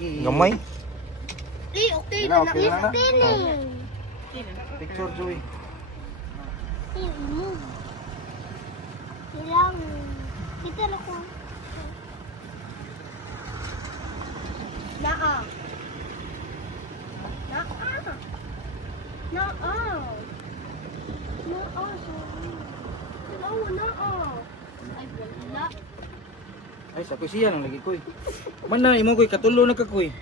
Gamay. Okay na na. Picture, Joey. Remove. Ilang. Kita na ko. Naa. Ay, wala. Ay, sa kuy siya nang lagi koy. Man na imo koy katulo na ka koy.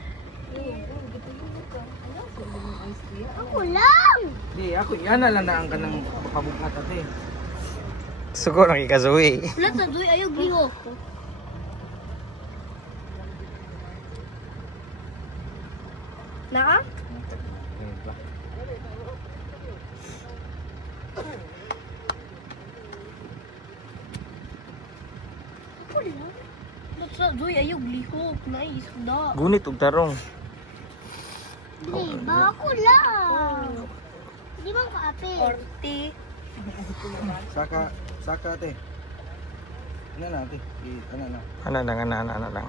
Ako lang. Di ako yana lang na ang kanang pabukat ate. Suko nang ikasuwi. Wala sa doy ayaw giho. Naa? Ako lang. Wala sa doy ayaw lihok. Naisda. Gunit og tarong. Di ba ako lang? Di ba ka ate? 40. Saka ate. Ano na ate? Ano na? Ana lang.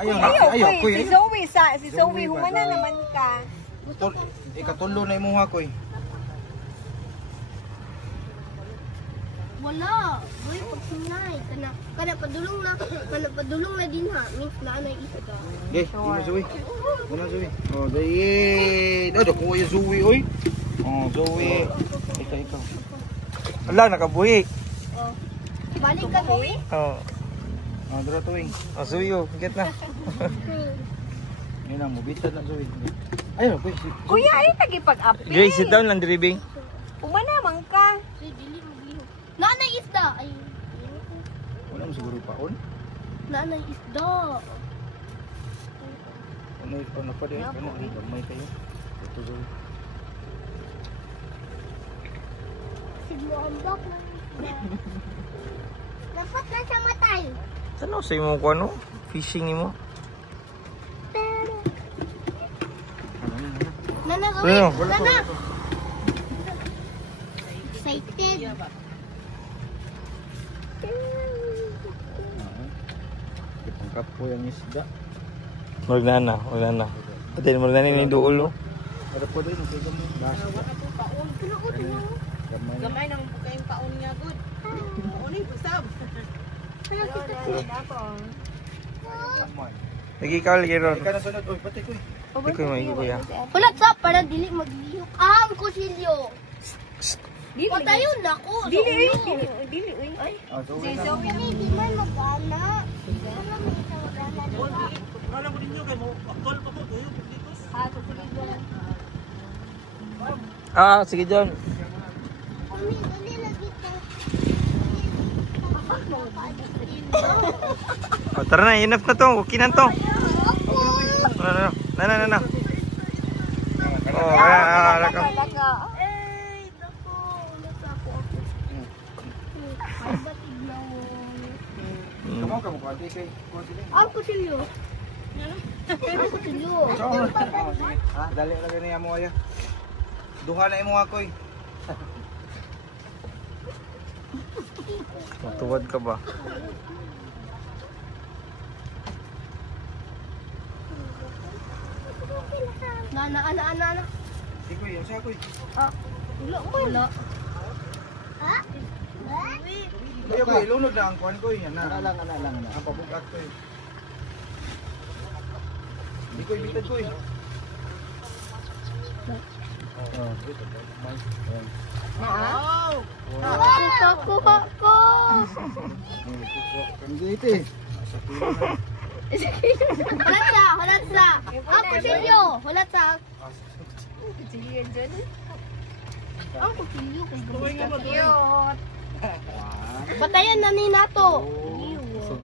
Ayaw koy. Si Zoe humana naman ka. Ikatulo na imo ha koy. Wala. Doy pag sinay. Kana padulong na din ha. Means na anay isda. Ge, imo Zoe. Ano Zoe? Oh, dai. Dado ko yung Zoe oy. Oh, Zoe. Ikaw. Ala nakabuhi. Oh. Balik ka doy. Oh. Ah, dara tuwing. Oh, suyo, get na. Yun na, mubitad na Zoe. Ayun, koy. Kuya, ay tagipag-update. Joy, sit down lang dribing. Humana man ka. Dili mo giho. Na anay isda. Ay. Wala mo siguro paon. Na anay isda. Ano pa din? Ano gamay kayo? Ito Zoe. Siglo ang dok na isda. Dapat na siya matay. Ano sa imo ko ano? Fishing nimo? Pero. Ano? Nana. Excited. Ipangkap ko yung isda. Wala na. Pati mo na ni duol oh. Ada po din, okay mo. Gamay nang kayong paon niya, good. Paon yung pusab. Lagi ikaw lagi ron. Ika na sunod, oy, pati ko. Hindi ko maigo kuya. Hulat sa para dili maglihok. Ang kusilyo. Patayon na ko. Dili, uy. Ay. Ah, so Si na. Zoe na. Hindi man magana. Wala man isa magana. Kala mo ninyo kay mo akol pa ko tuyo dito. Ah, sige John. Kami dali lagi ka. Oh, tara na, enough na to. Okay na to. Na. Oh, laka. Eh, nako. Nasa ako. Ay, batig na Kamo ka mo pati kay. Ang kusilyo. Ang kusilyo. Sige. Ah, dali lang niya mo aya. Duha na imo akoy. Matuwad ka ba? Ana. Ikoy, yung sa akoy. Wala. Ha? Ayo koy, lunod na ang kuan koy. Ana lang. Ang pabugat koy. Ikoy bitad koy. Oh, bitad. Kuha ko. Ang giti. Hulat sa. Ang kusilyo. Hulat sa. Ang kusilyo. Cute. Patayan na ni nato.